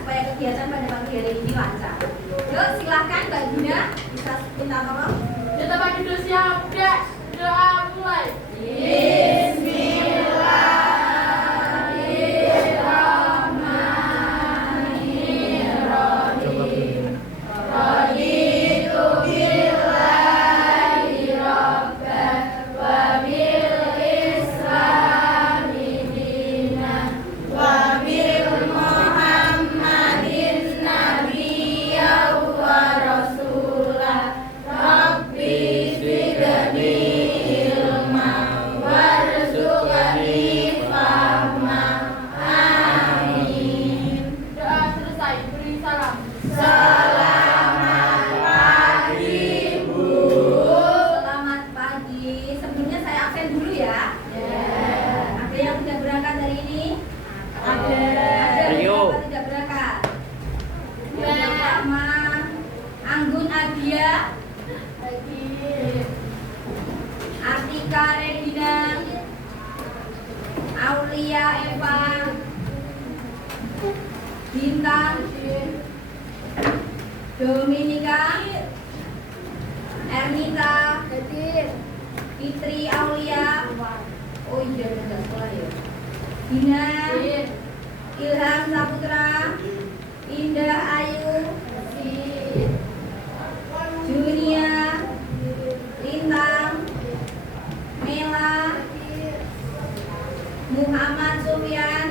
supaya kegiatan pada pagi hari ini lancar. Yuk silahkan Mbak Gina bisa minta tolong. Kita pakai dulu siap, ya. Doa mulai. Doa selesai, beri salam. Selamat pagi. Sebelumnya saya absen dulu ya. Ada yang tidak berangkat hari ini? Ada. Ayo. Siapa tidak berangkat? Yang pertama, Anggun Adia, Artika Regina, Aulia Eva, Bintang, Dominika, Ernita, Fitri Aulia, oh iya udah sekolah ya. Dina, Ilham Saputra, Indah Ayu, Junia, Lintang, Mela, Muhammad Sufyan,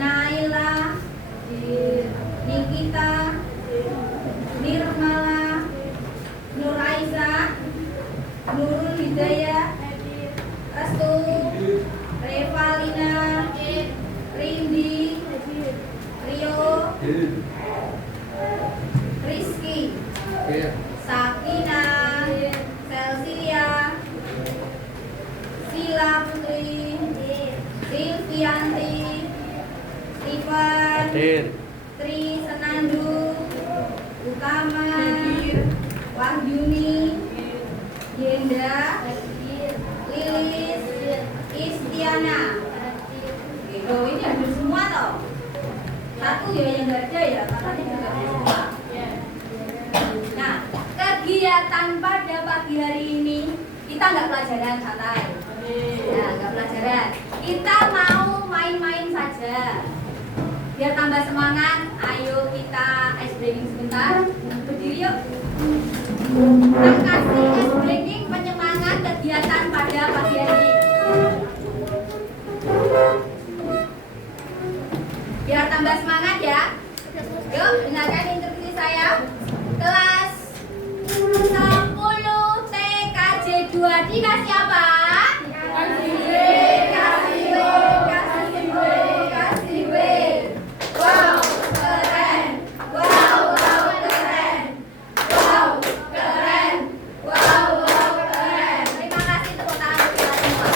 Naila, Nikita, Nirmala, Nur Aisyah, Nurul Hidayah, Restu, Revalina, Rindi, Rio, Rizky, Sakina, Celsia, Sila Putri, Silvianti, Steven, Tri Senandu, Utama, Wahyuni, Yenda, Lilis, Istiana. Gitu, ini hadir semua toh. Satu ya yang nggak ada ya, katanya juga ada semua. Nah, kegiatan pada pagi hari ini kita nggak pelajaran santai. Ya, nggak pelajaran. Kita mau main-main saja. Biar tambah semangat, ayo kita ice breaking sebentar. Berdiri yuk. Kita kasih ice breaking penyemangat kegiatan pada pagi hari ini. Biar tambah semangat ya. Yuk, dengarkan instruksi saya. Kelas 10 TKJ 2 dikasih apa? Kasih W. Wow, keren. Wow, keren. Wow, keren. Wow, keren. Terima kasih tepuk tangan untuk kita semua.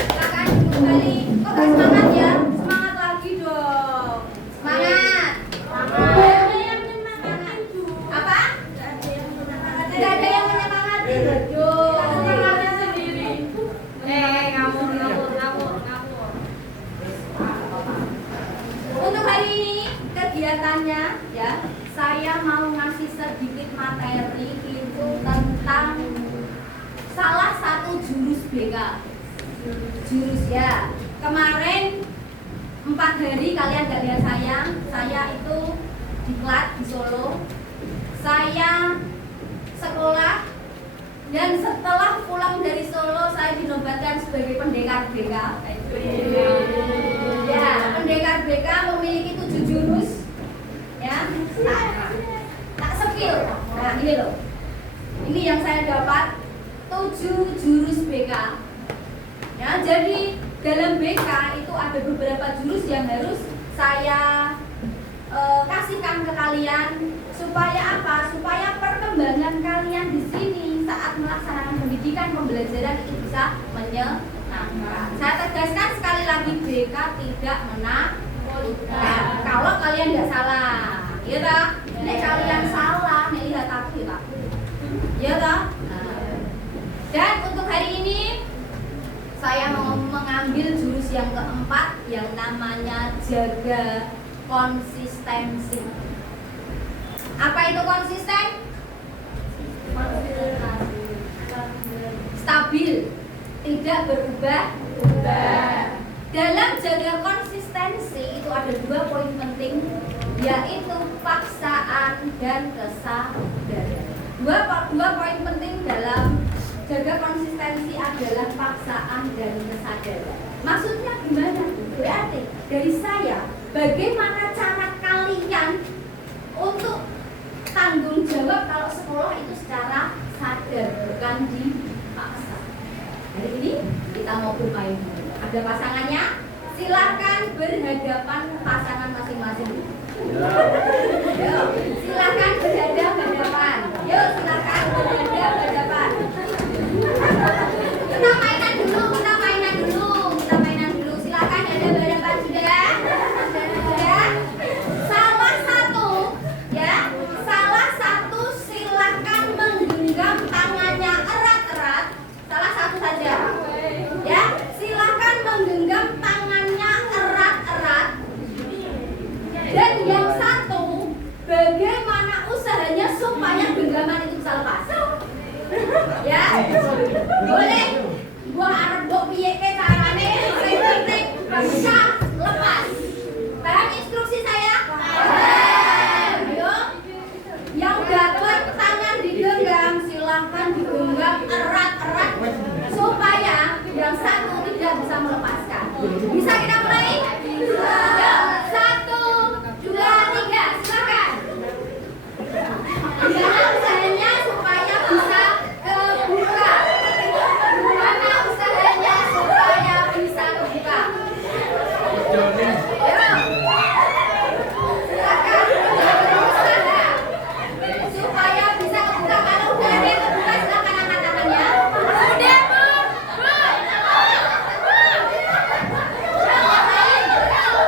Silakan duduk kembali. Kok gak semangat ya? Semangat lagi dong. Semangat. Apa? Tidak ada yang menyemangati. Semangatnya sendiri. Ngawur. Untuk hari ini kegiatannya ya, saya mau ngasih sedikit materi itu tentang salah satu jurus BK. Jurus ya. Kemarin 4 hari kalian gak lihat saya itu diklat di Solo. Saya sekolah dan setelah pulang dari Solo saya dinobatkan sebagai pendekar BK. Ya, pendekar BK memiliki 7 jurus. Ya, tak skill. Nah, ini loh. Ini yang saya dapat 7 jurus BK. Ya, jadi dalam BK itu ada beberapa jurus yang harus saya kasihkan ke kalian supaya apa? Supaya perkembangan kalian di sini saat melaksanakan pendidikan pembelajaran itu bisa menyenangkan. Saya tegaskan sekali lagi, BK tidak menakutkan. Kalau kalian nggak salah, ya toh? Nek kalian salah, nek lihat aku ya aku, ya toh? Dan untuk hari ini saya mau mengambil jurus yang keempat yang namanya jaga konsistensi. Apa itu konsisten? Stabil, tidak berubah. Dalam jaga konsistensi itu ada 2 poin penting, yaitu paksaan dan kesadaran. Dua poin penting dalam jaga konsistensi adalah paksaan dan kesadaran. Maksudnya gimana? Berarti dari saya, bagaimana cara kalian untuk tanggung jawab kalau sekolah itu secara sadar, bukan dipaksa. Hari ini kita mau bermain. Ada pasangannya, silakan berhadapan pasangan masing-masing. Yuk, silakan berhadapan. Yuk, silakan berhadapan. Kita mainan dulu. Silakan ada berhadapan sudah. Salah satu silakan menggenggam tangannya erat-erat. Salah satu saja. Ya, silakan menggenggam tangannya erat-erat. Dan yang satu, bagaimana usahanya supaya genggaman itu bisa lepas? Ya, boleh. Gua arep mbok piye ke carane sing bisa lepas. Paham instruksi saya? Paham. Ayo. Yang dapat tangan digenggam silahkan digenggam erat-erat supaya yang satu tidak bisa melepaskan. Bisa kita mulai? Bisa. 1, 2, 3, silakan. Gimana usahanya supaya bisa buka? Gimana usahanya supaya bisa kebuka? Silakan berusaha supaya bisa kebuka. Kalau udah ada yang kebuka, silakan angkat tangannya. Udah, Bu.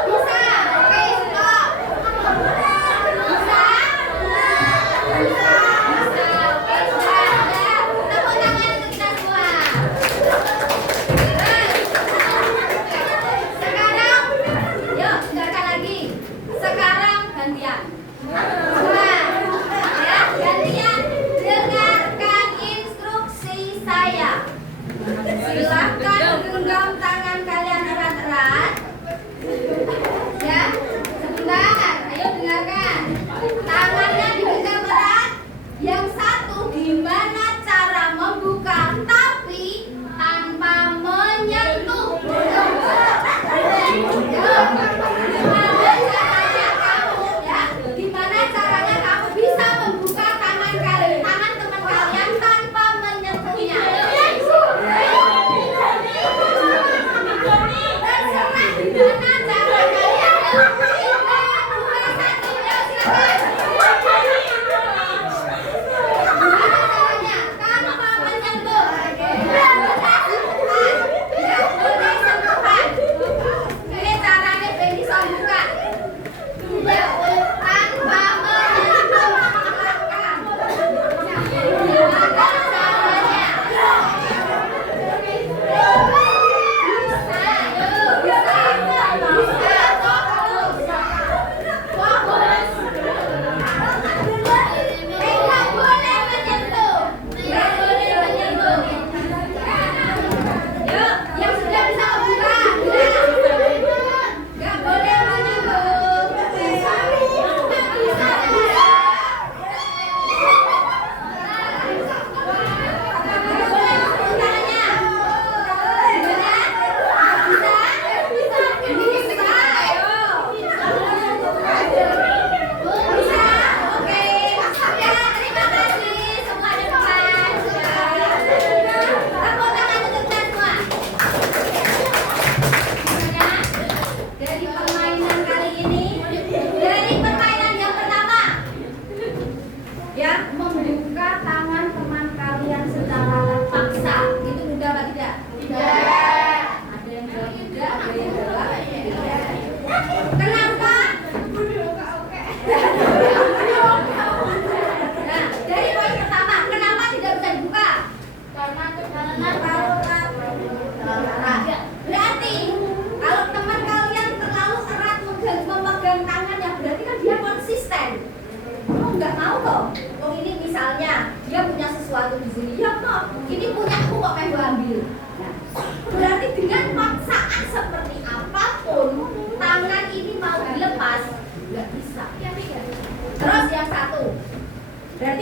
Bisa. Oke, stop. Bisa. Oke, sudah. Tepuk tangan untuk kita semua. Sekarang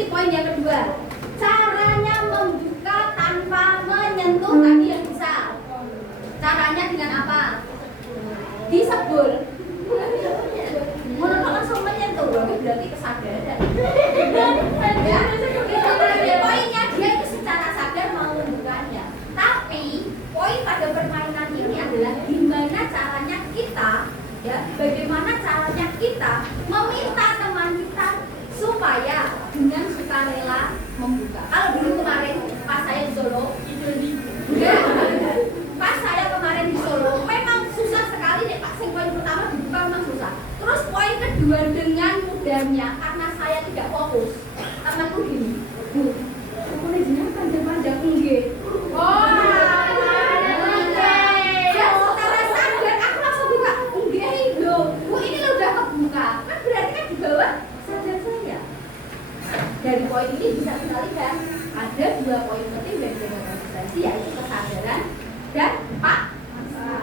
Berarti poin yang kedua, caranya membuka tanpa menyentuh tadi yang bisa. Caranya dengan apa? Disebul. Kalau langsung menyentuh, berarti kesadaran. Ya, itu poinnya dia itu secara sadar mau membukanya. Tapi poin pada permainan ini adalah gimana caranya kita, ya, bagaimana caranya kita meminta teman kita supaya dengan sukarela membuka. Kalau dulu kemarin pas saya di Solo, pas saya kemarin di Solo, memang susah sekali deh Pak. Poin pertama dibuka memang susah. Terus poin kedua dengan mudahnya karena saya tidak fokus. Temanku gini, Bu, pokoknya jenengan panjang-panjang nggih. Ya secara sadar aku langsung buka. Nggih lho, Bu ini lo udah kebuka. Kan berarti kan di bawah sadar saya. Dari poin ini bisa kita lihat ada dua poin penting dari konsistensi, yaitu kesadaran dan paksa.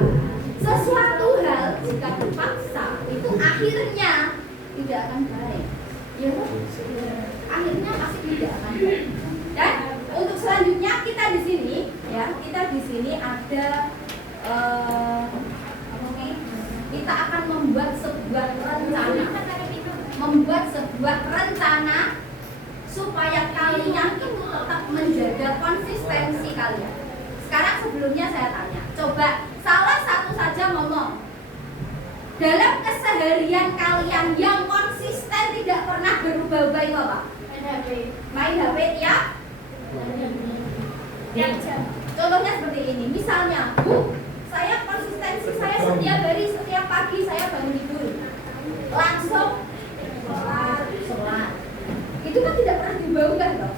Sesuatu hal jika dipaksa itu akhirnya tidak akan baik. Ya, akhirnya pasti tidak akan baik. Dan untuk selanjutnya kita di sini, ya, kita di sini ada kita akan membuat sebuah rencana supaya kalian itu tetap menjaga konsistensi kalian. Sekarang sebelumnya saya tanya, coba salah satu saja ngomong dalam keseharian kalian yang konsisten tidak pernah berubah-ubah itu apa? Main HP tiap jam. Contohnya seperti ini, misalnya, Bu, saya konsistensi saya setiap hari, setiap pagi saya bangun tidur langsung sholat. Itu kan tidak pernah diubah-ubah loh.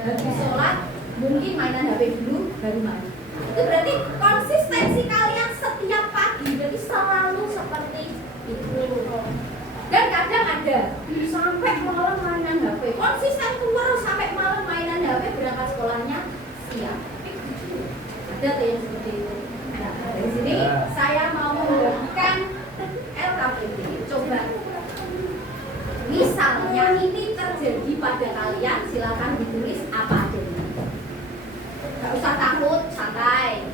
Habis sholat mungkin mainan HP dulu baru mandi. Itu berarti konsistensi kalian setiap pagi berarti selalu seperti itu. Dan kadang ada sampai malam mainan HP, konsisten terus sampai malam mainan HP, berangkat sekolahnya siang. Ada tuh yang seperti itu. Nah, dari sini saya mau membagikan LKPD. Coba misalnya ini terjadi pada kalian, silakan ditulis apa adanya. Gak usah takut, santai.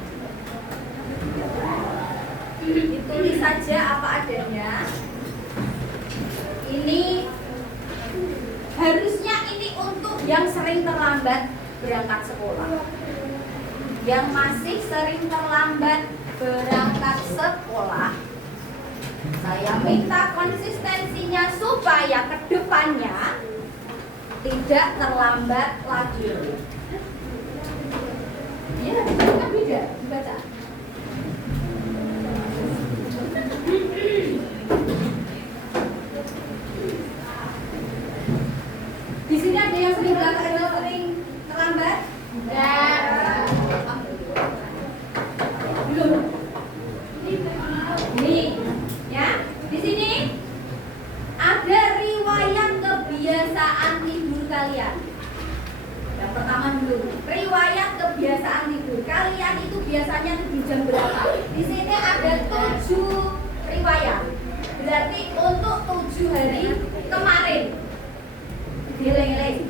Ditulis saja apa adanya. Ini harusnya ini untuk yang sering terlambat berangkat sekolah. Yang masih sering terlambat berangkat sekolah, saya minta konsistensinya supaya kedepannya tidak terlambat lagi. Ya, itu kan beda, dibaca. Di sini ada yang sering berangkat, ada yang sering terlambat? Enggak. Belum. Ini, ya. Di sini ada riwayat kebiasaan tidur kalian. Yang pertama dulu, riwayat kebiasaan tidur kalian itu biasanya tidur jam berapa? Di sini ada 7 riwayat. Berarti untuk 7 hari kemarin. Dileng-leng.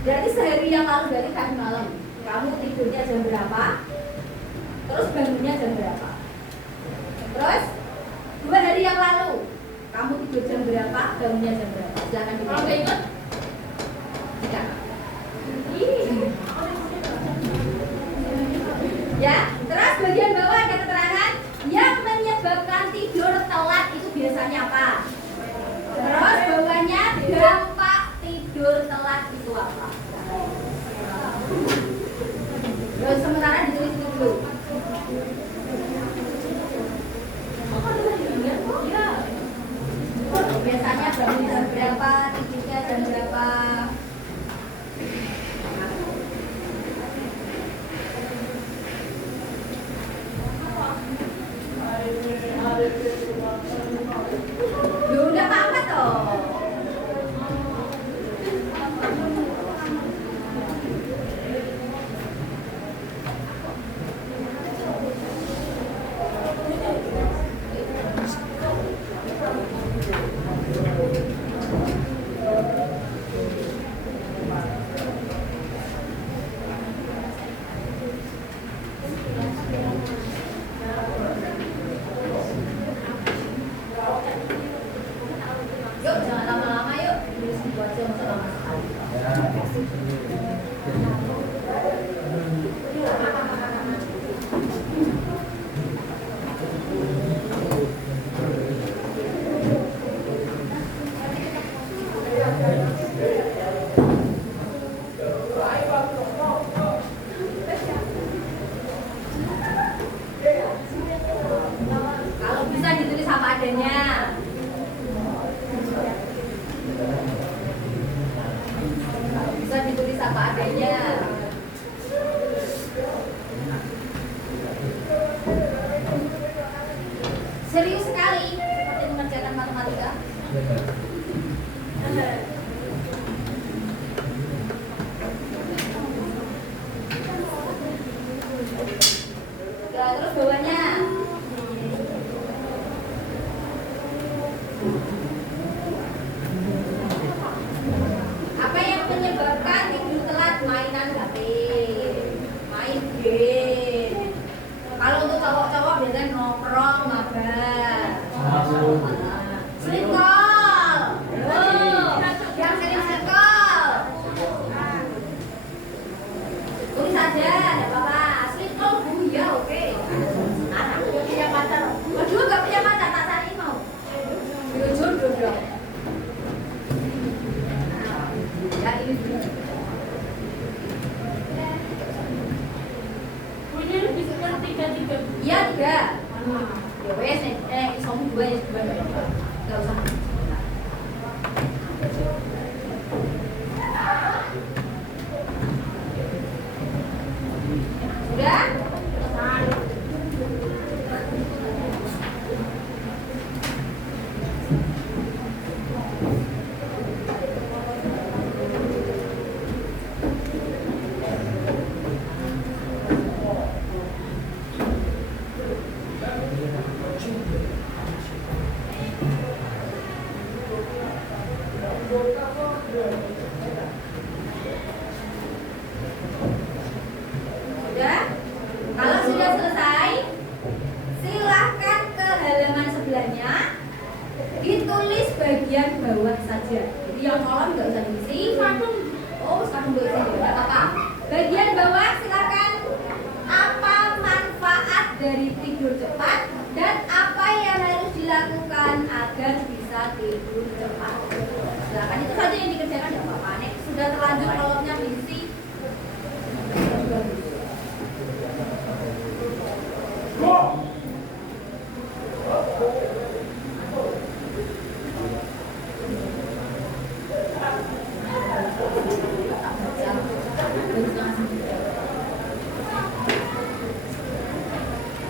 Berarti sehari yang lalu dari tadi malam, kamu tidurnya jam berapa? Terus bangunnya jam berapa? Terus 2 hari yang lalu, kamu tidur jam berapa? Bangunnya jam berapa? Silakan dibaca. Ikut? Tidak. Ya, terus bagian bawah ada keterangan yang menyebabkan tidur telat itu biasanya apa? Terus bawahnya dampak tidur telat itu apa? Terus sementara ditulis dulu. Biasanya bangun jam berapa, tidurnya jam berapa? Loh, udah apa toh? adanya. Bisa ditulis apa adanya. Serius sekali seperti mengerjakan matematika. Ya, terus bawahnya. Apa yang menyebabkan tidur telat? Mainan HP, main game. Kalau untuk cowok-cowok biasanya nongkrong, mabar. Sleep call. Yang sering sleep call. Tulis saja, tidak apa-apa. Sleep call ya oke. Anak punya pacar. Waduh, nggak punya pacar, tak cari mau. Jujur dong. Ya ini juga. Punya lebih sekitar 3. Iya 3. Ya wes sombong 2 ya 2. Enggak usah. Sudah? Sudah? Kalau sudah selesai, silahkan ke halaman sebelahnya, ditulis bagian bawah saja. Jadi yang kolom nggak usah diisi. Oh, sekarang nggak isi, nggak apa-apa. Bagian bawah silahkan. Apa manfaat dari tidur cepat dan apa yang harus dilakukan agar bisa tidur cepat? Silakan, itu saja yang dikerjakan, nggak apa-apa. Nek sudah terlanjur kolomnya diisi.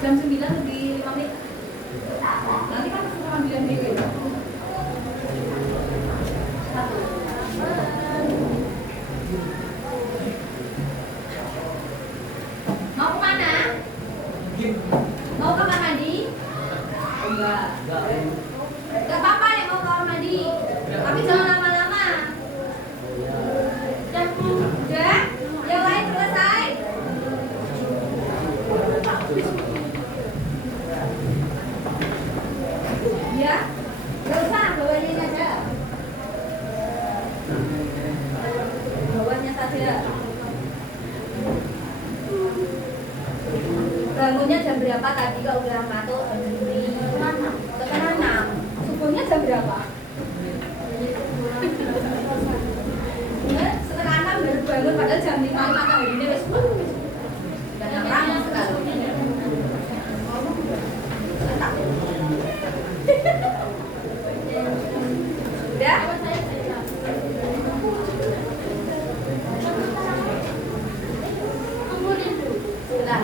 Jam 9 lebih 5 menit. Nanti kan suruh ambilan BW. Mau kemana? Mau kamar mandi? Enggak. Enggak apa-apa nih mau kamar mandi. Tapi jangan lama-lama. Udah? Yang lain selesai? Ya? Gak usah, bawahnya ini aja. Bawahnya saja. Bangunnya jam berapa tadi kalau bilang ngantuk? Setengah 6. Subuhnya jam berapa? Setengah 6 baru bangun padahal jam 5 matahari ini wis dan terang sekali. Sudah? Sebentar.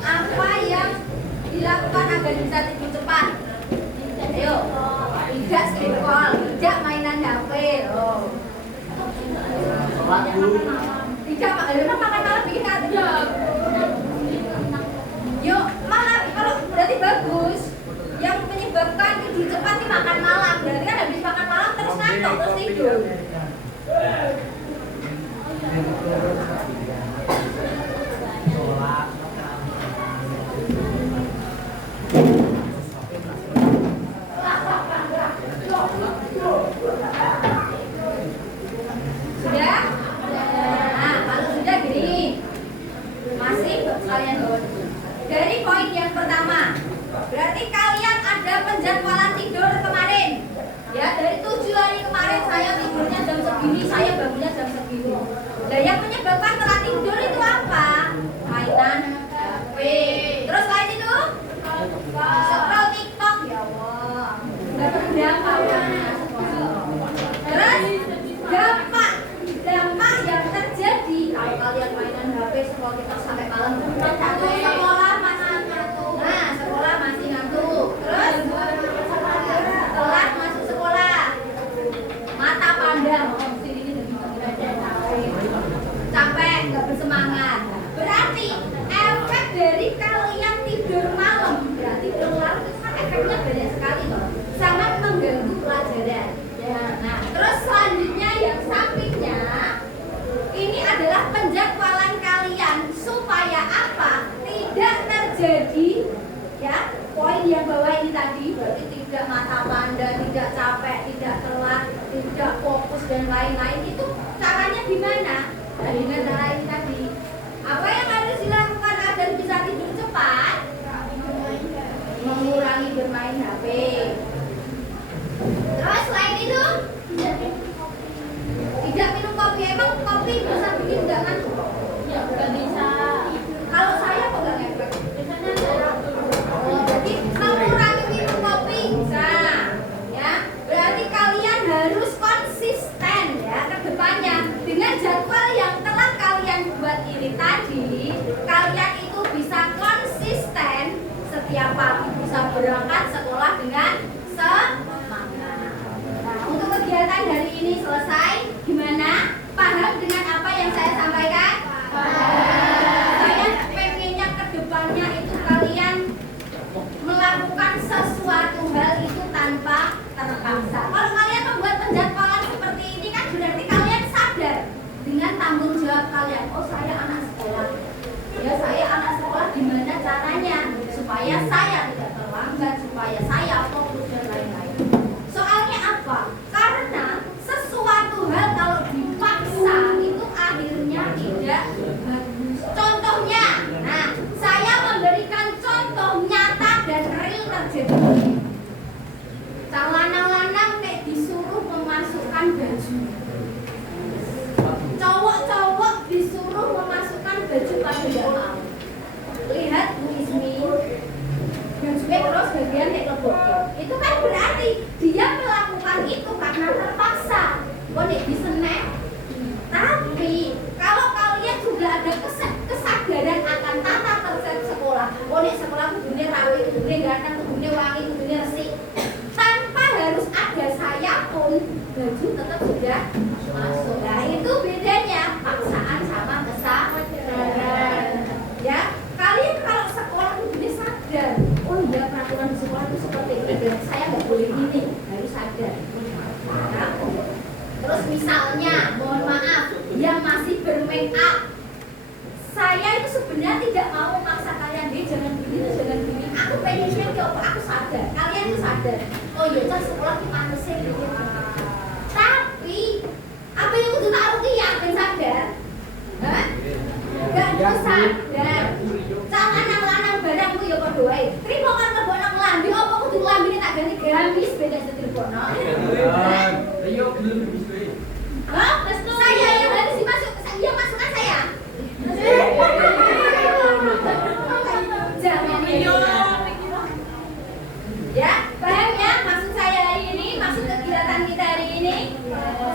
Apa yang dilakukan agar bisa tidur cepat? Ayo, tidak sleep call, tidak mainan HP. Oh. Tidak makan malam bikin ada. Yuk, malam kalau berarti bagus. Yang menyebabkan tidur cepat itu makan malam. Berarti kan habis makan malam terus ngantuk terus tidur. Sudah? Nah, kalau sudah gini. Masih kalian bawa dulu. Dari poin yang pertama, berarti kalian ada penjadwalan tidur kemarin. Ya, dari 7 hari kemarin saya tidurnya jam segini, saya bangunnya jam segini. Nah, yang menyebabkan telat tidur itu apa? Mainan HP. Satu, sekolah masih ngantuk. Nah, sekolah masih ngantuk. Terus telat masuk sekolah. Mata pandang. Oh, sini ini capek, nggak bersemangat. Berarti efek dari kalian tidur malam, berarti tidur malam itu kan efeknya banyak sekali loh. Sangat mengganggu pelajaran. Ya. Nah, terus selanjutnya yang sampingnya ini adalah penjadwalan kalian supaya apa? Tidak terjadi ya poin yang bawah ini tadi, berarti tidak mata pandang, tidak capek, tidak telat, tidak fokus dan lain-lain. Itu caranya gimana? Nah, dengan cara ini tadi. Apa yang harus dilakukan agar bisa tidur cepat? Mengurangi bermain HP. Terus selain itu tidak minum kopi. Emang kopi bisa bikin nggak ngantuk? Ya, nggak bisa. Kalau saya kok nggak ngefek? Biasanya saya Oh, berarti mengurangi minum kopi bisa, ya. Berarti kalian harus konsisten ya ke depannya dengan jadwal yang telah kalian buat ini tadi. Kalian itu bisa konsisten setiap pagi bisa berangkat sekolah dengan semangat. Nah, untuk kegiatan hari ini selesai. Gimana? Paham dengan apa yang saya sampaikan? Saya pengennya ke depannya itu kalian melakukan sesuatu hal itu tanpa terpaksa. Kalau kalian membuat penjadwalan seperti ini kan berarti kalian sadar dengan tanggung jawab kalian. Oh, saya anak sekolah. Ya, saya anak sekolah, gimana caranya supaya saya tidak terlambat, supaya saya fokus dan lain-lain. Soalnya apa? Karena sesuatu hal kalau dipaksa itu akhirnya tidak bagus. Contohnya, nah, saya memberikan contoh nyata dan real terjadi. Lanang-lanang kayak disuruh memasukkan baju. Cowok-cowok disuruh memasukkan baju pada tidak mau. Lihat Bu Ismi, bajunya terus bagian kayak leboknya. Itu kan berarti dia melakukan itu karena terpaksa. Kok nek disenek? Tapi kalau kalian sudah ada kesadaran akan tata tertib sekolah, kok nek sekolah kudune rapi, kudune ganteng, kudune wangi, kudune resik, tanpa harus ada saya pun baju tetap sudah masuk. Nah, itu bedanya paksaan sama kesadaran. Ya, kalian kalau sekolah kudune sadar, oh iya peraturan di sekolah itu seperti ini, berarti saya nggak boleh gini, harus sadar. Nah, terus misalnya, mohon maaf, yang masih bermake up, saya itu sebenarnya tidak mau memaksa kalian, dia jangan begini, jangan begini. Aku pengennya coba, aku sadar, kalian itu sadar. Oh iya, kan sekolah kita pantesin gitu. Tapi apa yang kudu tak rugi ya, ben sadar? Hah? Gak kudu sadar. Jangan lanang barangku ya padha wae. Trimo kan mlebokno nglambi, apa kudu nglambine tak ganti gamis beda setribokno. Ayo belum bisa. Hah? Saya yang harus dimasuk, dia masukkan saya. Jangan ya, paham ya maksud saya hari ini, maksud kegiatan kita hari ini?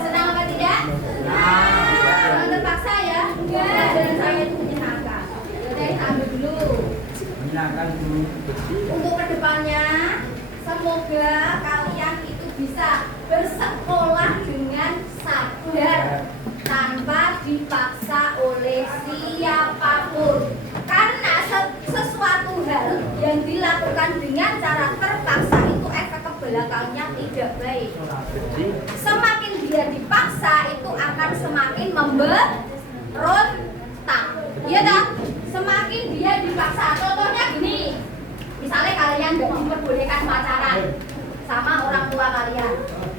Senang apa tidak? Jangan terpaksa ya. Enggak, dan saya itu menyenangkan. Jadi kita ambil dulu. Menyenangkan dulu. Untuk kedepannya, semoga kalian itu bisa bersekolah dengan sadar tanpa dipaksa oleh siapapun. Karena sesuatu hal yang dilakukan dengan cara terpaksa itu efek ke belakangnya tidak baik. Semakin dia dipaksa itu akan semakin memberontak. Iya tak? Semakin dia dipaksa. Contohnya gini, misalnya kalian nggak diperbolehkan pacaran sama orang tua kalian,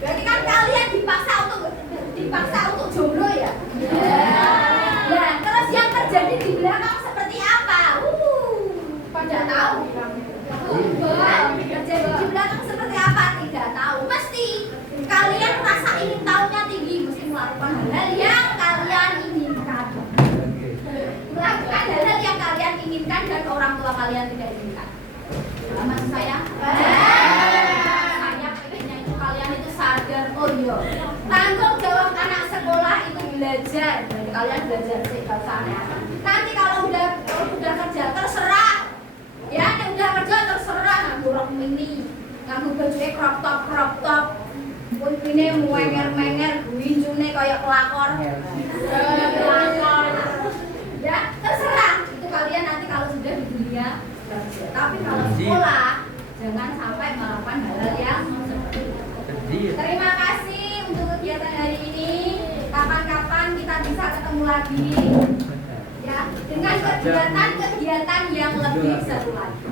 berarti kan kalian dipaksa untuk jomblo ya. Nah, terus yang terjadi di belakang seperti apa? Pada tahu. Terjadi di belakang seperti apa? Tidak tahu. Mesti kalian rasa ingin tahunya tinggi, mesti melakukan hal yang kalian inginkan. Melakukan hal yang kalian inginkan dan orang tua kalian tidak inginkan. Maksud saya? Saya pengennya itu kalian itu sadar, oh iya, tanggung jawab anak sekolah itu belajar. Jadi kalian belajar sih bahasanya. Nanti kalau udah udah kerja terserah. Ya, yang udah kerja terserah nganggo rok mini, nganggo bajuke crop top. Putine menger-menger, guinjune kayak pelakor. Pelakor. Ya, terserah. Itu kalian nanti kalau sudah di dunia kerja. Tapi kalau sekolah jangan sampai melakukan hal-hal yang seperti itu. Terima kasih untuk kegiatan hari ini. Kapan-kapan kita bisa ketemu lagi. Ya, dengan kegiatan yang lebih seru lagi.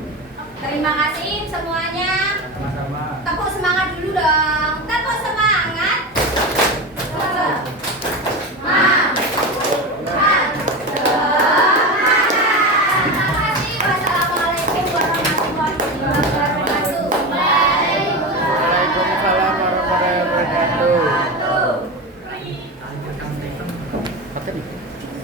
Terima kasih semuanya. Sama-sama. Tepuk semangat dulu dong.